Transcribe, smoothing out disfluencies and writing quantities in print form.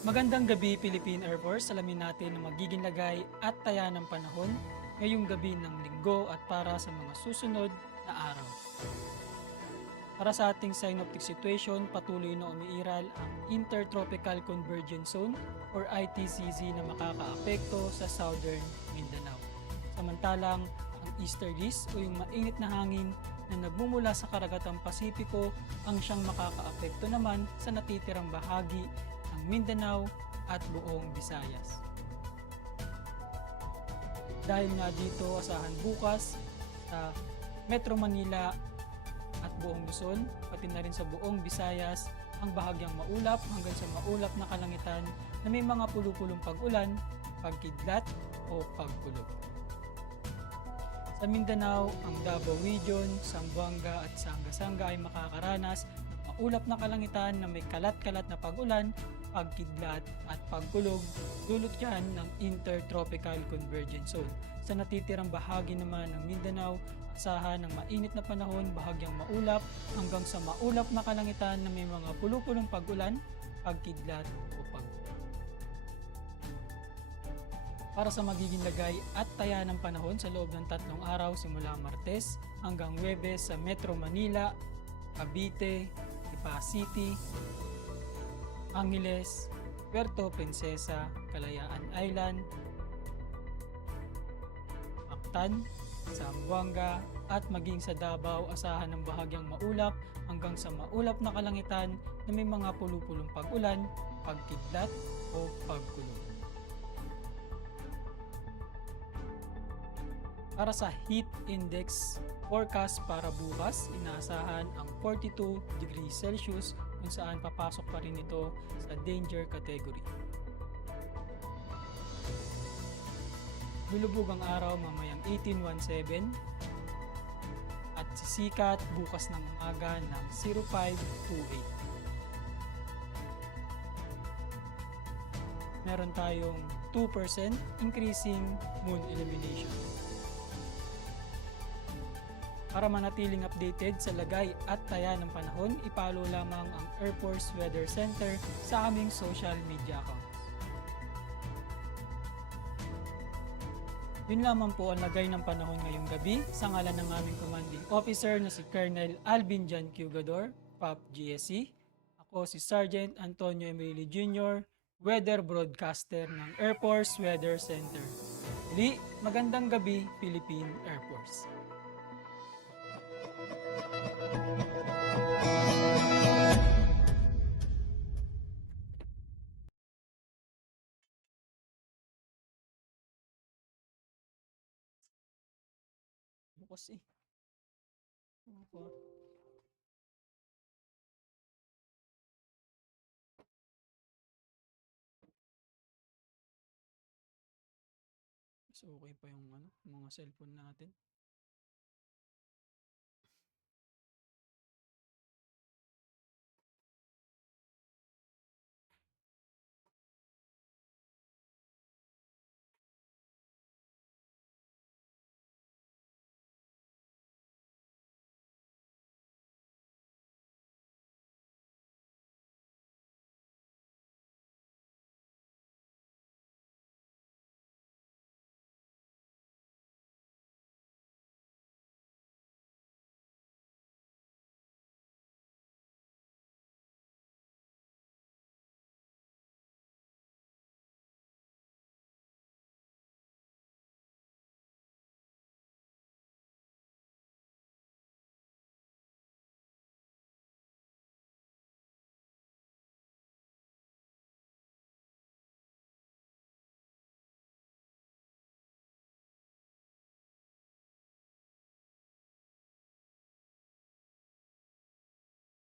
Magandang gabi, Philippine Air Force. Alamin natin ang magiging lagay at taya ng panahon ngayong gabi ng linggo at para sa mga susunod na araw. Para sa ating synoptic situation, patuloy na umiiral ang Intertropical Convergence Zone or ITCZ na makakaapekto sa Southern Mindanao. Samantalang ang easterlies o yung mainit na hangin na nagmumula sa karagatang Pasipiko ang siyang makakaapekto naman sa natitirang bahagi ng Mindanao at buong Visayas. Dahil nga dito, asahan bukas sa Metro Manila at buong Luzon, pati na rin sa buong Visayas, ang bahagyang maulap hanggang sa maulap na kalangitan na may mga pulupulong pag-ulan, pagkidlat o pagkulog. Sa Mindanao, ang Davao Region, Zamboanga at Sanga-Sanga ay makakaranas ng maulap na kalangitan na may kalat-kalat na pag-ulan, pagkidlat at pagkulog, dulot yan ng Intertropical Convergence Zone. Sa natitirang bahagi naman ng Mindanao, asahan ng mainit na panahon, bahagyang maulap hanggang sa maulap na kalangitan na may mga pulupulong pag-ulan, pagkidlat o pagkulog. Para sa magiging lagay at taya ng panahon sa loob ng 3 araw simula Martes hanggang Huwebes sa Metro Manila, Cavite, Lipa City, Angeles, Puerto Princesa, Kalayaan Island, Mactan, Zamboanga at maging sa Davao, asahan ng bahagyang maulap hanggang sa maulap na kalangitan na may mga pulupulong pag-ulan, pagkidlat o pagkulog. Para sa heat index forecast para bukas, inaasahan ang 42 degrees Celsius kung saan papasok pa rin ito sa danger category. Lulubog ang araw mamayang 18:17 at sisikat bukas ng umaga ng 0528. Meron tayong 2% increasing moon illumination. Para manatiling updated sa lagay at taya ng panahon, ipalo lamang ang Air Force Weather Center sa aming social media accounts. Yun lamang po ang lagay ng panahon ngayong gabi sa ngalan ng aming commanding officer na si Colonel Alvin Jan Cugador, PAP GSC. Ako si Sergeant Antonio Emilio Jr., Weather Broadcaster ng Air Force Weather Center. Muli, magandang gabi, Philippine Air Force. Bukas eh. Opo. Mas okay pa yung mga cellphone natin.